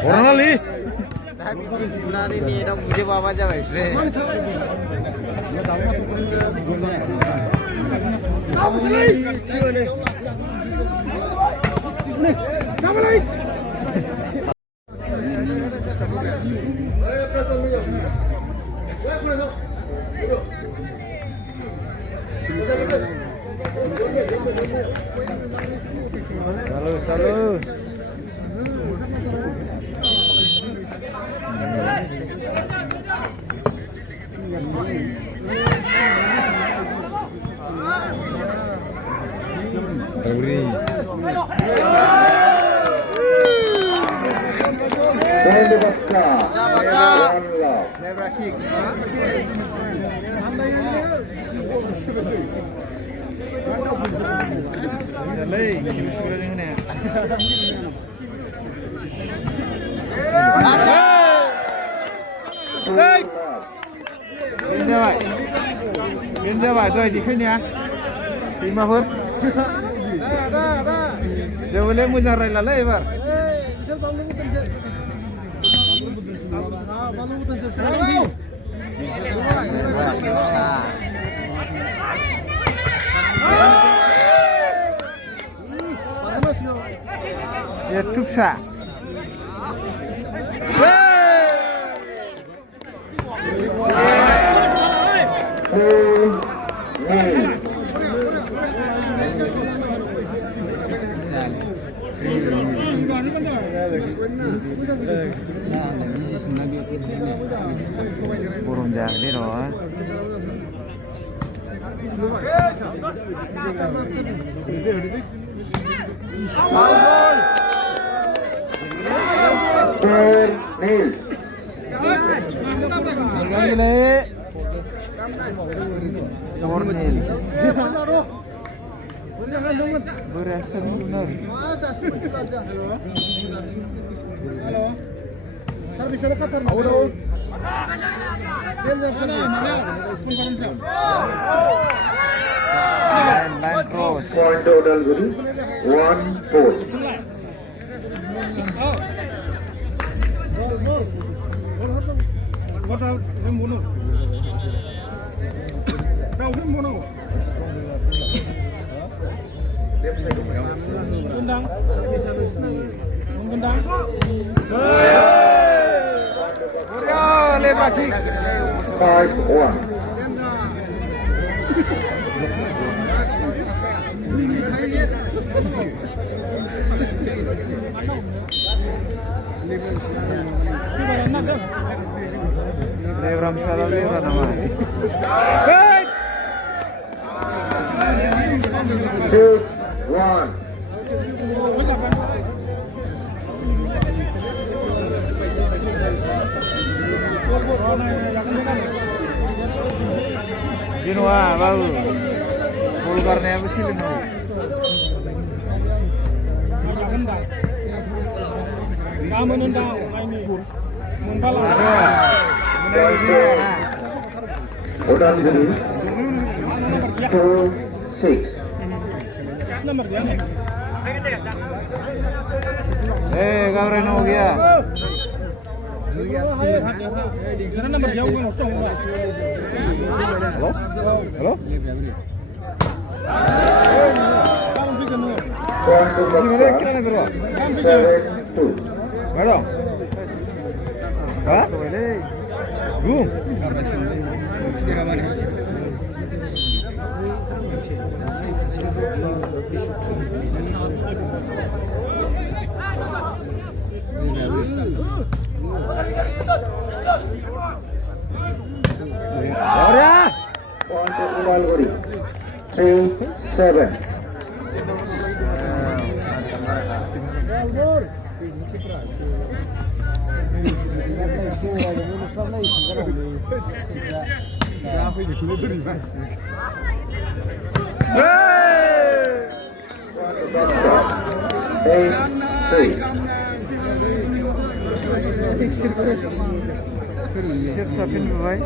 Orang lali. Nari ni dah muncul apa aja guys. Sama lagi. Salut. Biên ra bài rồi thì khơi nhá. Thì mà vớt. Giờ vừa lên mua ra rồi là lấy vào. YouTube xạ. Burung jangan ini loh. Berasa benar. Halo. Bisa dekat Line cross. Point total guru 1 point. Lebar kick. 5-1. Lebar salah lebar nama. 6-1. Jinwa baru. Bulgarnya apa sih ini? Kamu nendang ini. Total guru 2-6. Coverage हो गया। Hello madam Point to Ubalguri 3-7. Eight, three. Siap siapin baik.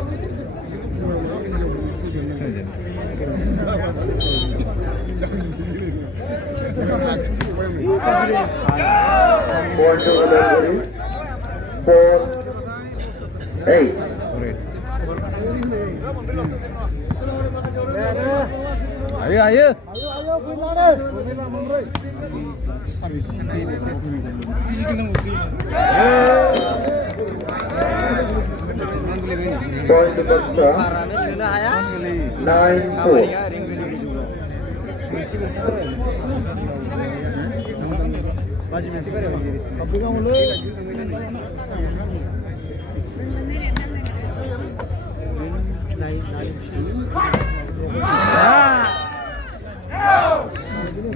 Four to Udalguri. 4, 8. Ayo ayo. Point to Baksa. Parane sila aya. 9-4.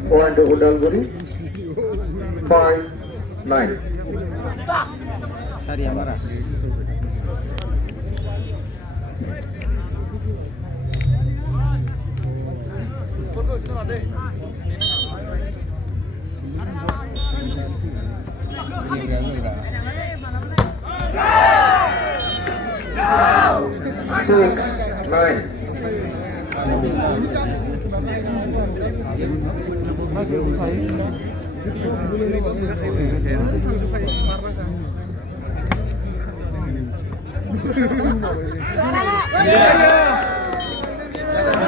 Point to Udalguri. 5-9. Sari amara. Six, 9.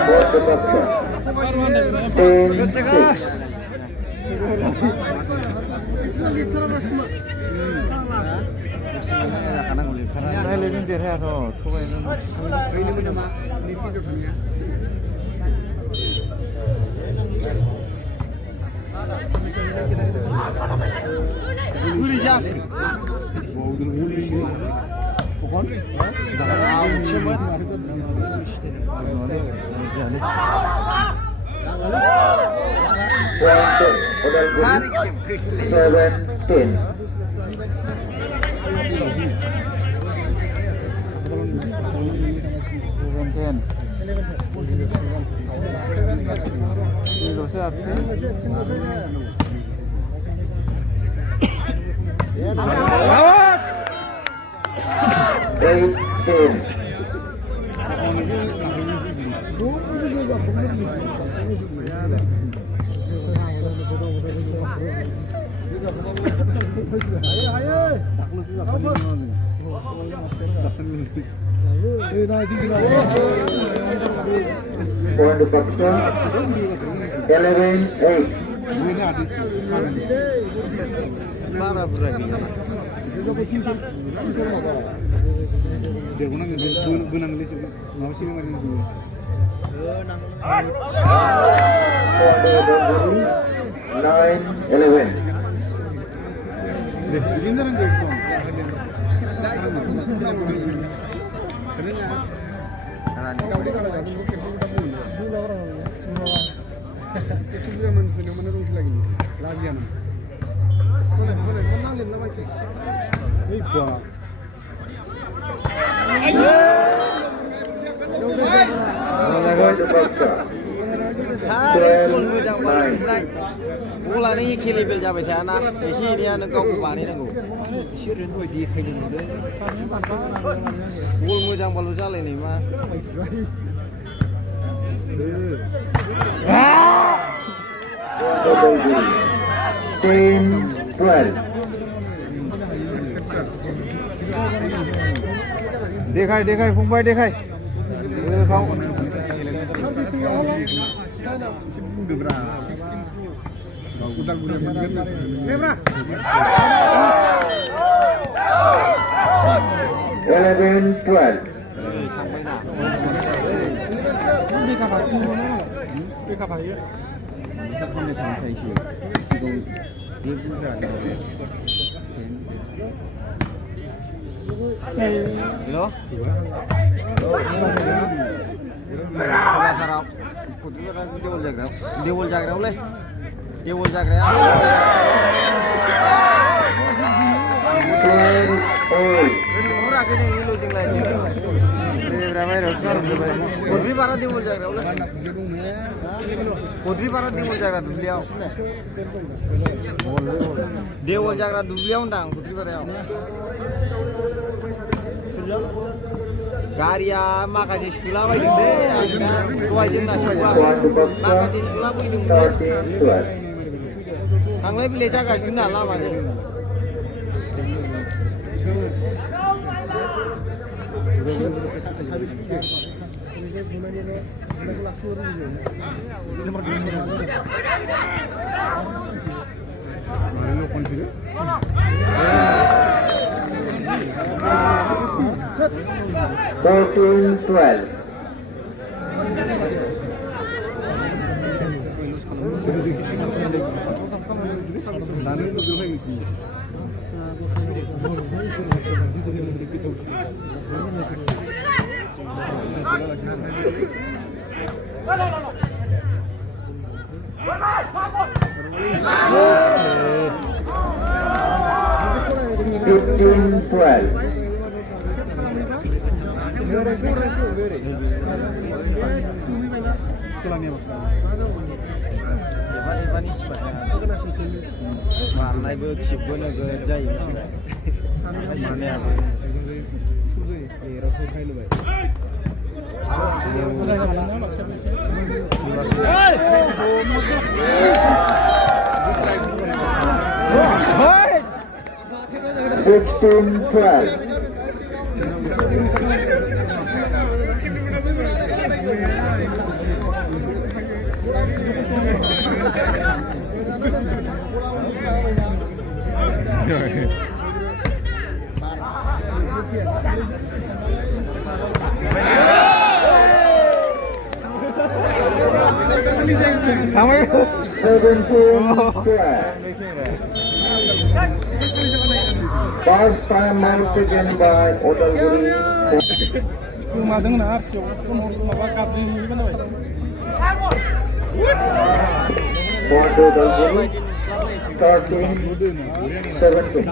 Four to Baksa. 10-6. Leading 대해서 초반에는 Udalguri. 7-10. Itu siap. 8-10. Point to Baksa. 11-8. Para berani. Point to Udalguri. 9-11. Point to Baksa. Gol मोजां बानायनाय गलानो एखे level जाबाय थायाना एसे एनैयानो गावखौ बानायनांगौ एसे ओरैनो दहाय देखायदों नुदों गल मोजांबाल' जालायनाय मा Udalguri. 10-12. देखाय फंबाय देखाय Eleven, 12. Halo? Sarap. Kudu ada deul jagrau le. देवल जाग्राया 12 all. नुराखै नै लुजिंलाय गद्रि बारा देवल जाग्रायावलाय गद्रि बारा देवल जाग्रा दुब्लियाव देवल जाग्रा दुब्लियाव होनदां गद्रि बारायाव गारिया माखासे सोलाबायदों दे दहाय जोंना सोलाबाय माखासे सोलाबायदों 13-12. थांलाय फैलाय जागासिनो ना लामाजों Fourteen, 12. Fifteen, 12. मारनायबो खिबो नोगोद जायो Sixteen, 12. First time out taken by Odalguri. Point Odalguri, 13-17.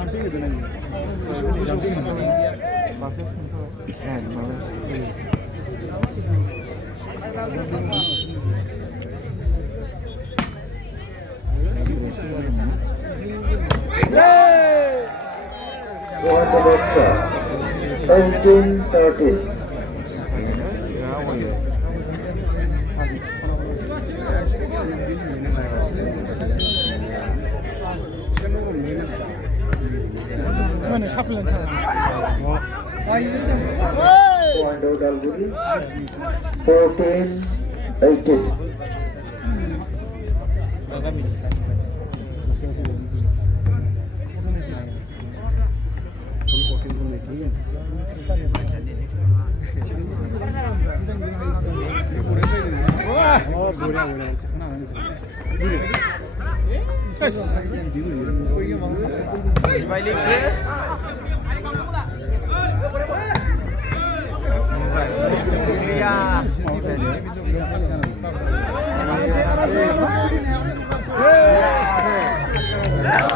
Point Odalguri, 18-13. Point Odalguri, 14-18.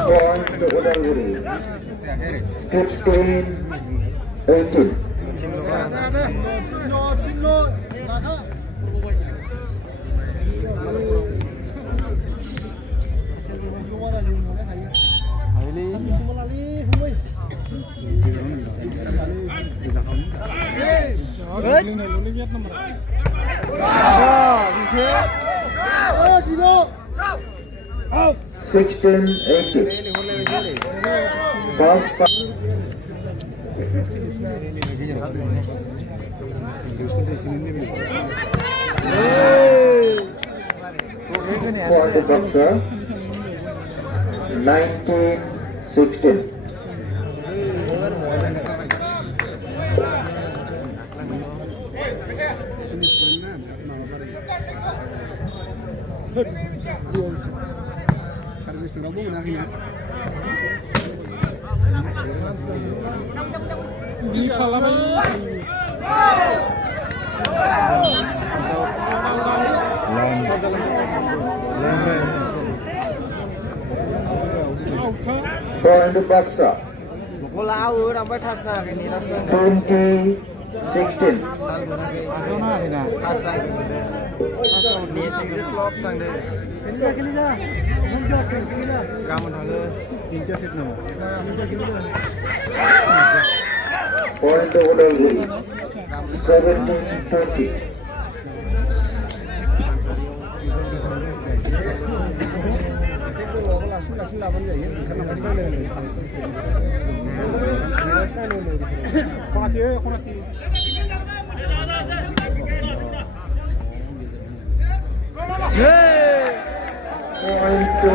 Point Odalguri, 15-18. Sixteen, 18. First for the boxer, 19-16. Point Baksa. Bola awur sampai tas nah ini tas nah. 2016. Tas nah ini. Ini tinggal slot tang deh. Kamu tangga. Point Udalguri. 17-20. Point to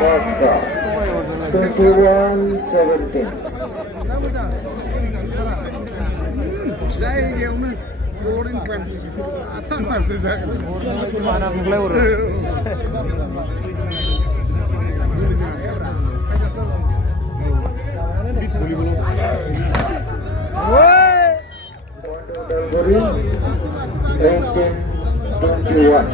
Baksa. 21-17. Mana mulai urut. Udalguri 18-21.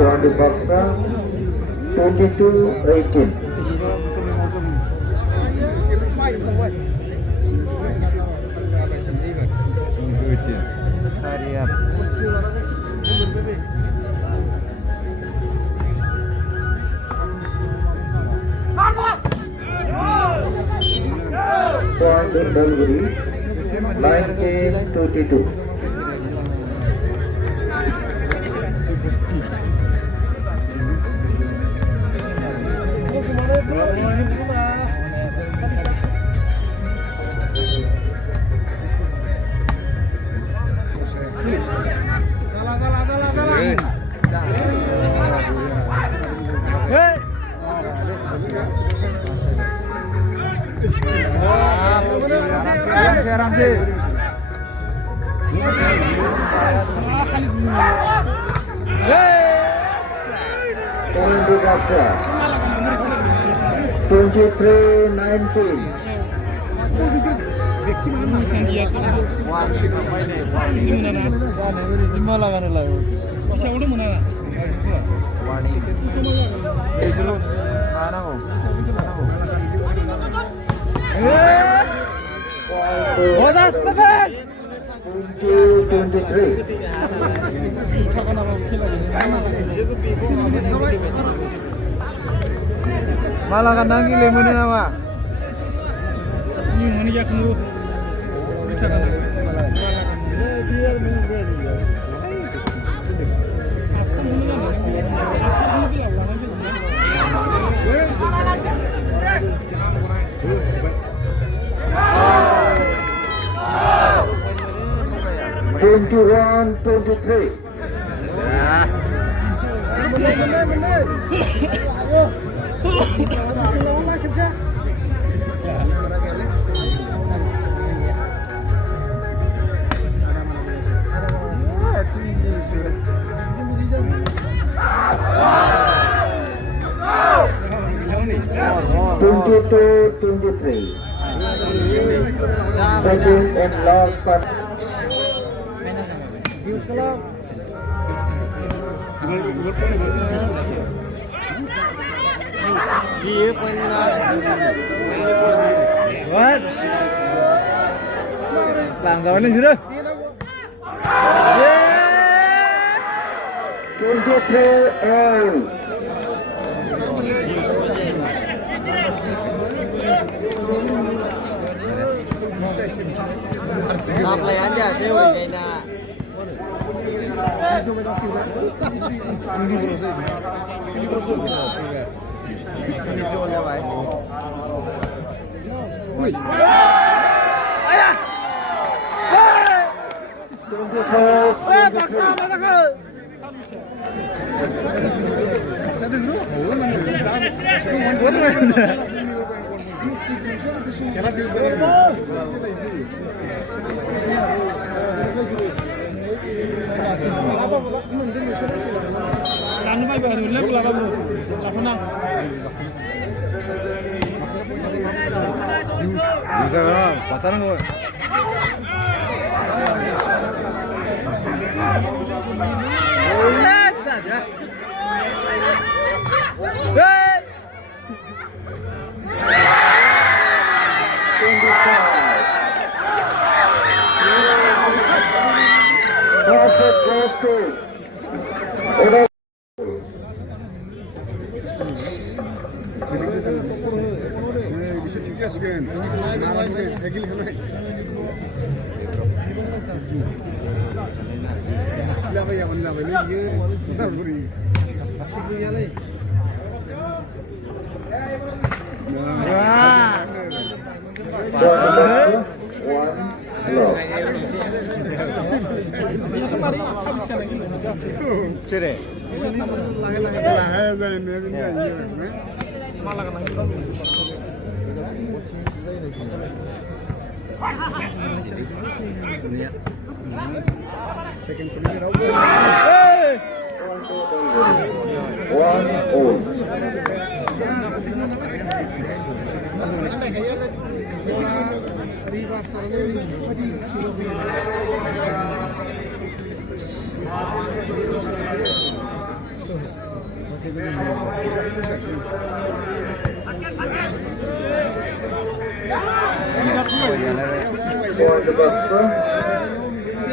Point to Baksa 22-18. Harian. Point Udalguri 19-22. Point to Baksa 23-19. Malah kan nanggi lemonin apa? Ini mana ya kamu? Bisa kan? Twenty-one, 23. Twenty-two, 23. Second and last part. Iya pernah. What? Langgawannya sudah. 23 all. Ngapain aja sih kayaknya. Lalu baru lagi lalu menang. 의사가 맞자는 거. Cere. Point the Buster.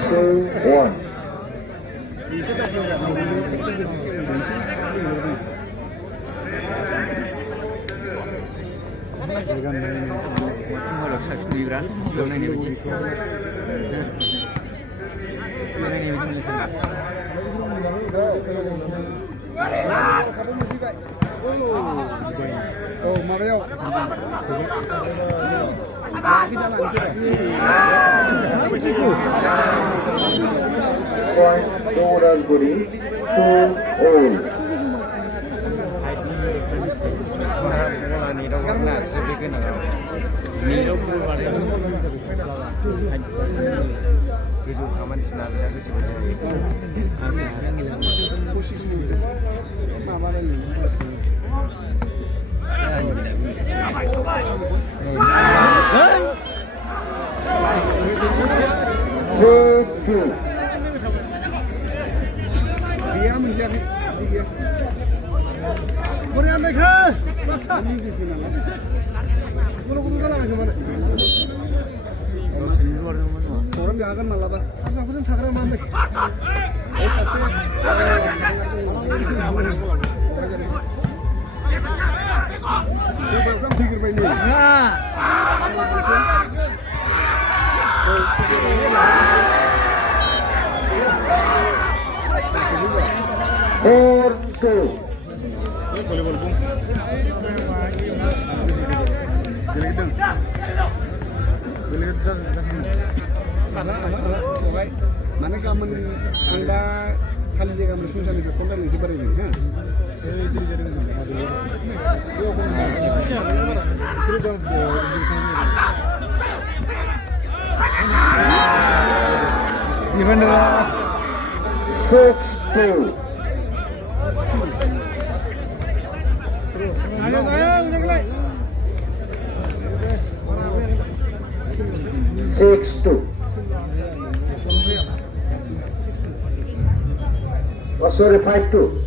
2-1. Point Doralguri 2-all. Ni đâu có là sẽ biết cái nào. Ni đâu có là cái dù kamu senang ya itu sebenarnya. Dia menjadi dia. Korea mereka. Ini di sini. Kalau salah gimana? Orang jangan malah apa? Aku pun tak ramai. Mana kamu anda kali jaga menusun itu konten lagi pada ini, ha? Sini jadi gimana? 6-2. Oh sorry, 5-2.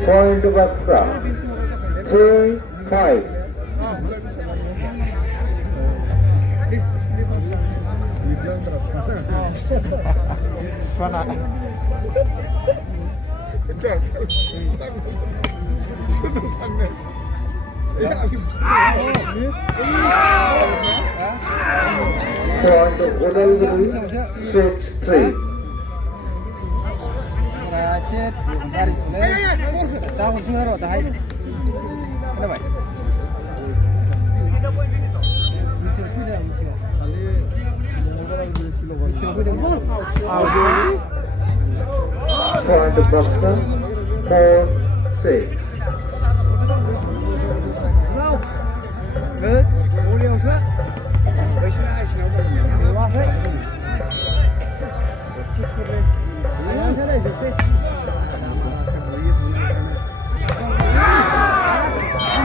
Point to Baksa. 3-5. Point to Udalguri. 6-3. Racet, garis mulai. Tahu sudah roh, dah. Kenapa? Muncul sudah, muncul. Muncul sudah. Point Boxer 4-6.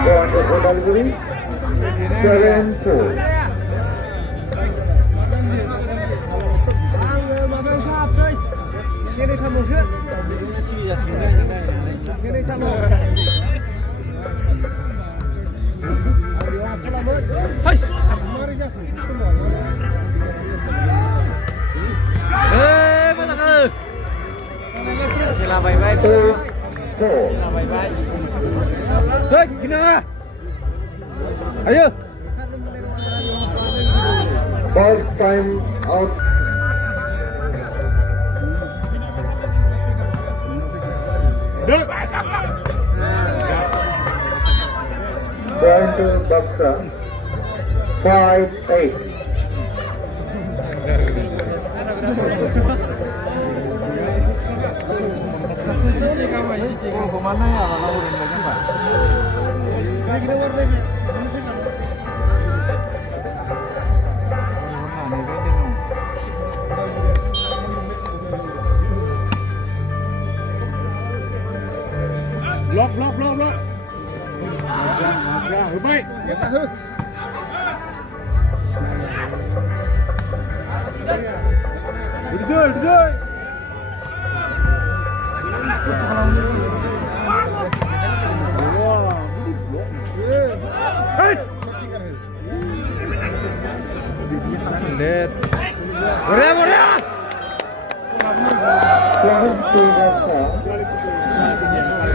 Point Odalguri 7-4. Kila bye-bye. 4-4. Kila bye-bye. Hei, gini lah. Ayo. First time out. Point Boxer 5-8. Kemana ya kalau udah lagi Pak? Block. Baik. Ya tahu. Good. Lihat. Korea.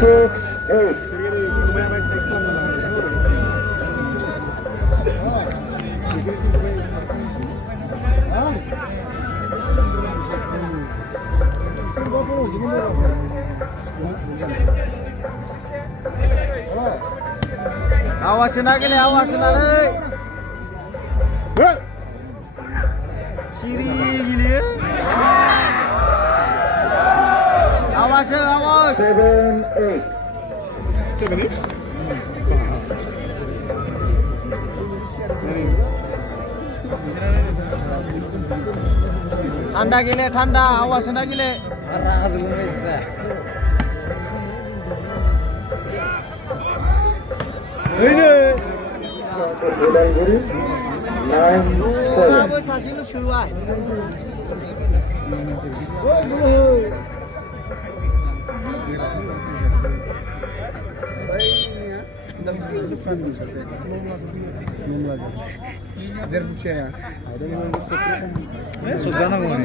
6-8. Awasin lagi nih, awasin lagi. Siri gini ya. Awas. 7-8. Tanda gile, awasin lagi nih. Odalguri 9-7. 사실은 쉬워. Sudah nang ini.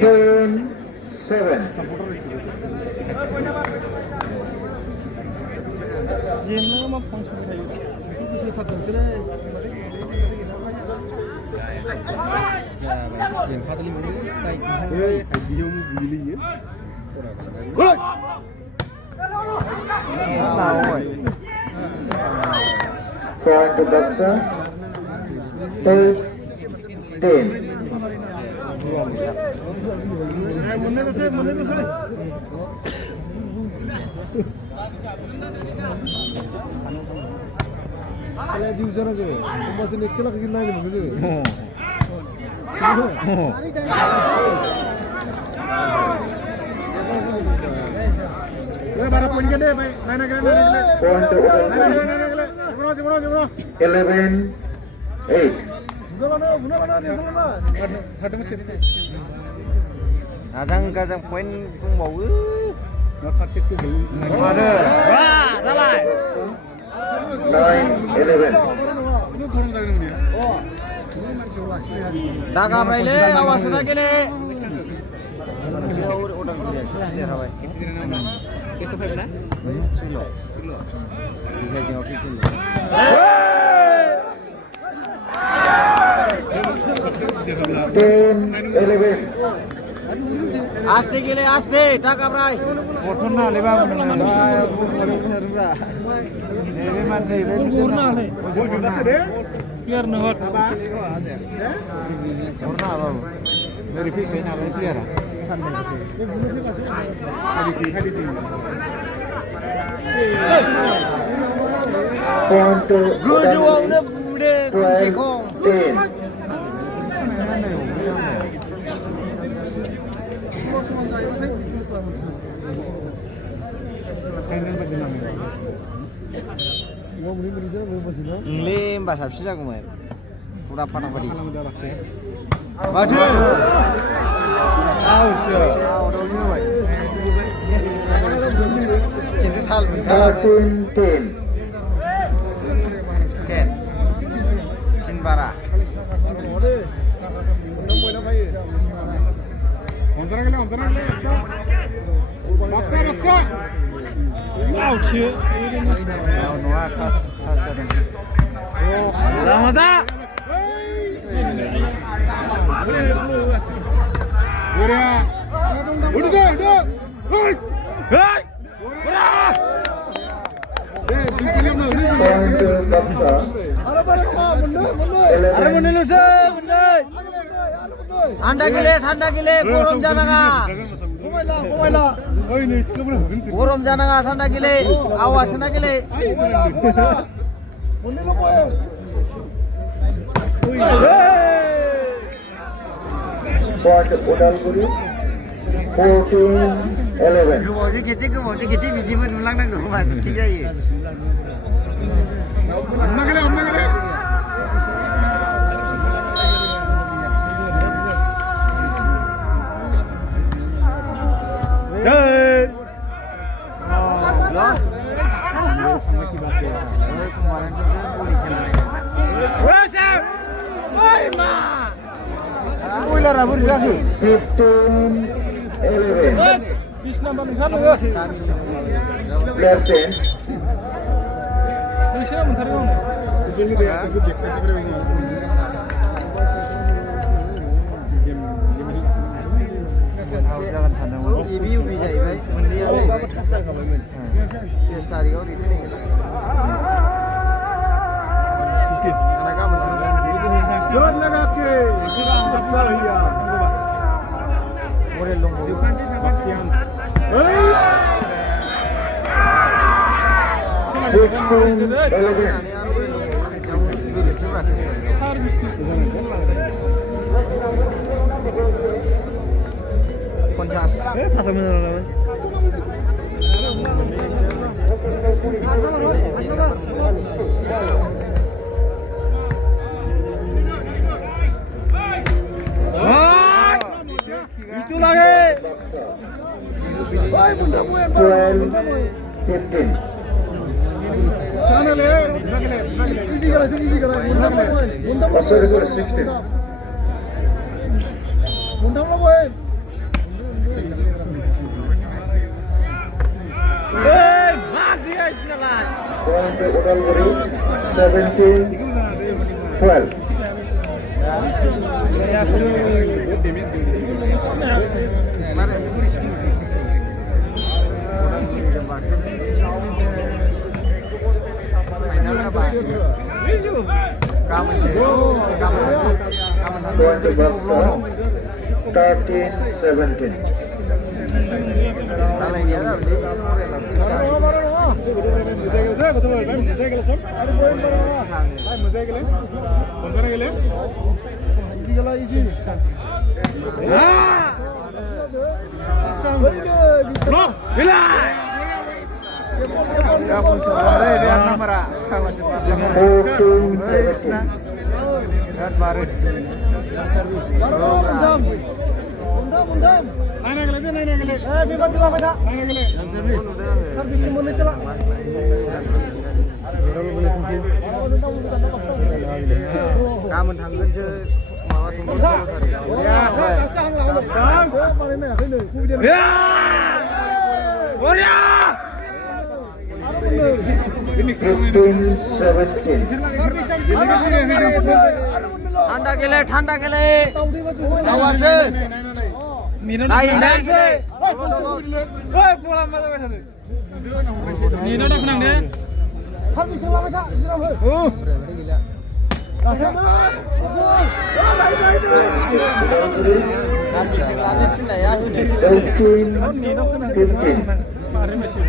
Game 7. Point Boxer 8-10. Kalau di sana ke, masih net kelak gini lagi begitu. Bara poin gede, baik. Mana. Point Odalguri 11-8. 가장 포인 공부. Ada. Wah, salah. 9-11. 나가브라이 ले आवाज सुना के ले उड़न दिया भाई किस्तो five ना सिलो दिशा जी ओके किलो 10-11. आस्ते गेले आस्ते टाका फ्राय गथ'ना लेबा नैबे मान नैबे Kurna nih. Biar nuhut. हरना बाबु मेरे फैखायो नालाय प्लेयारा गोजौआवनो बुदे खमसे खम नोंलै होमबा साबसिन जागौमोन फुरा फाटाफाटि माथो खिन्थु थाल मोनथारा 10 सिन बारा Ouch. नङा थास जादों Ramada. Hey! Ada menelu ঠান্ডা গেলে গরম জানাঙা গরম জানাঙা ঠান্ডা গেলে আওয়াজ না গেলে गोबावजों खेबसे बिदिबो नुलांनांगौ होमबा थिग जायो इबि जाहैबाय मोननैया जाहैबाय 10 तारिखआव रिटार्निं आना गाबोन मरेल Konjas. Pasang menelu. Itu lagi. गाबोन थांगोनसो माबा ঠান্ডা গেলে আওয়াজে Lain dan sih. Woi, pulang masa masa tu. Ni dah kenang dia. Habis selama cak, selama. Habis selama Cina ya ini. Ni dah kenang. Mari masih.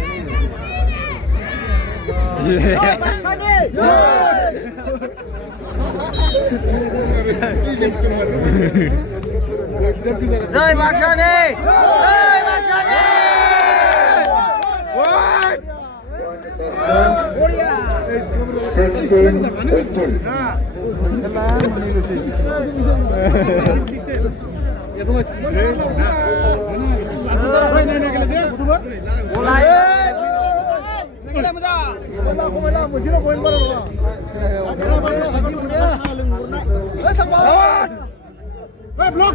Jai Bakshani! Jai Bakshani!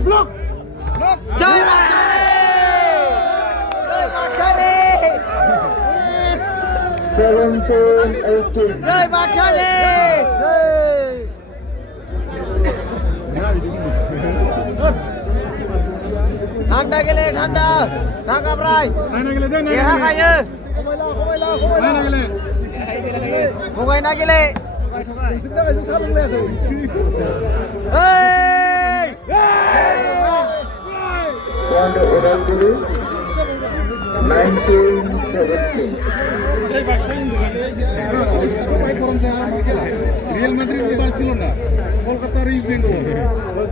Blok. Jai Bakshani! Jai Bakshani! 17, 18. Jai Bakshani! Thanda gele thanda, thangka brai. Kira kaya. Bukai na gele. Hey! Round oral dulu. 19-17. Real Madrid Barcelona, Kolkata East Bengal.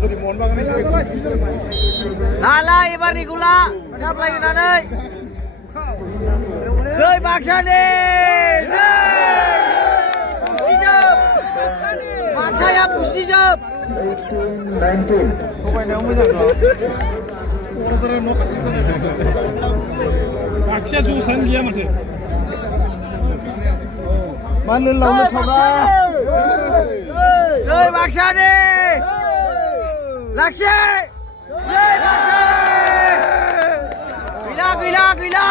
Sorry, Mohon Lala ibar ni gula. Siap lagi nanai. Jai Bakshani! Pusi jab. Bakshaya pusi jab. 18-19. Aksia susah dia mati. Mana lawan thora. Jai Bakshani! Lakshya! Jai Bakshani! Gila.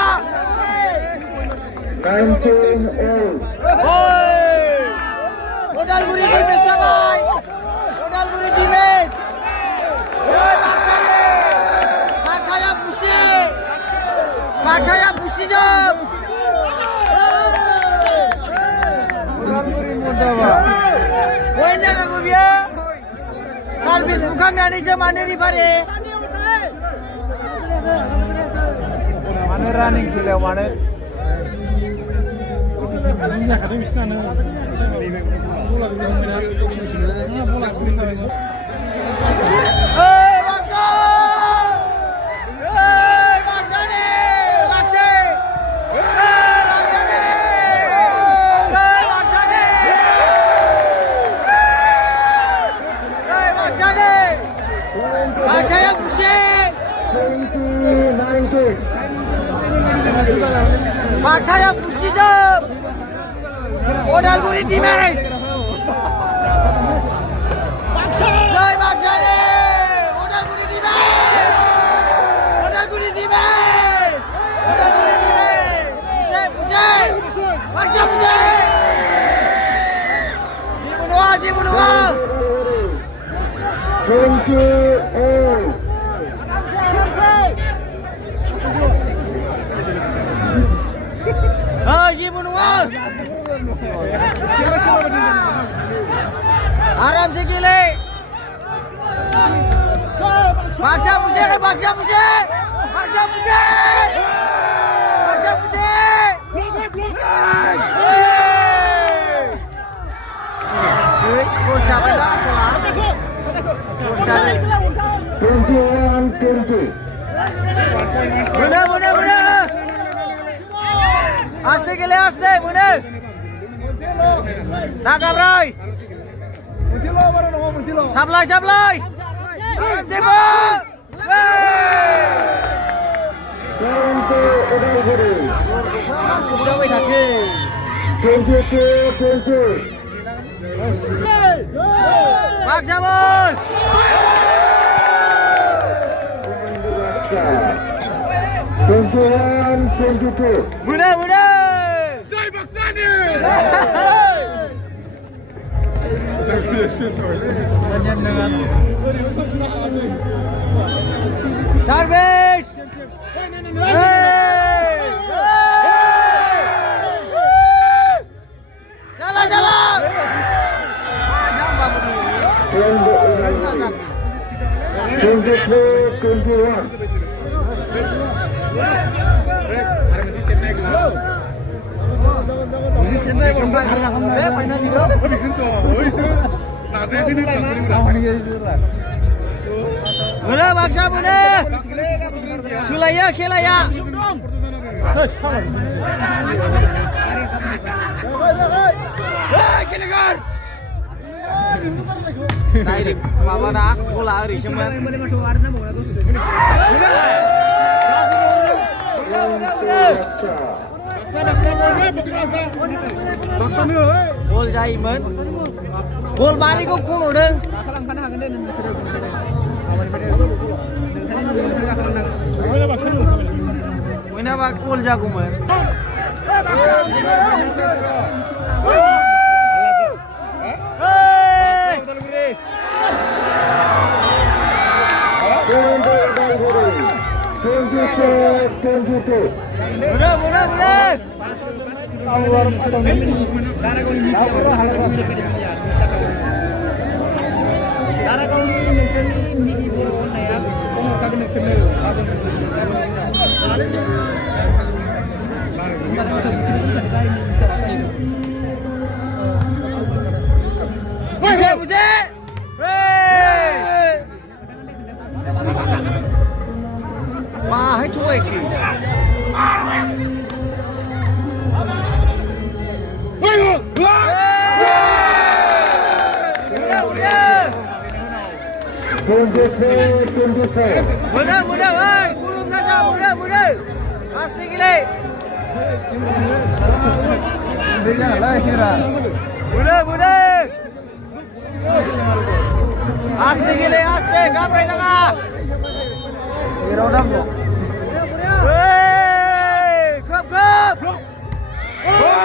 19-8. Oi! Odalguri Dimes sabai. Odalguri Dimes. Jai Bakshani! Bakshaya pusi jab. Wenda kamu biar. Servis bukan dari zaman ini pare. Mana running gila mana? Bisa kado bisa na. Hey Baksha! Hey Bakshani! Lakshya! Hey Bakshani! Hey Bakshani! Hey Bakshani! Bakshaya pusi! 20-19. Bakshaya pusi jab. Odalguri Dimes. Jai Bakshani! Odalguri Dimes. Odalguri Dimes. Pusi. Bakshya pusi. Jimunua. 28. Jimunua. Aram se gile. Bakshya pusi. Siapa dah solat? 21-20. Benar. Aste gile aste, benar. Tangkap Roy. Sablay. Aram Jebo. 22-20. Bakshya bol. 21-22. Benar. Jai Bakshani! Ganyan dengan Service. Jalan jalan. Udah maksa udah. Sulaya kelaya. Này mà đá cô là ở trong bên. Gol jai men. Gol bari ko khung ở đây. Mina bak gol jago men. Mudah. Wah, hai chui kì. Mudah, oi, kurung saja, mudah. Pasti gile. Mudah. Aste gile, gapai langa. Irodam lo. Hey, cup. Hey!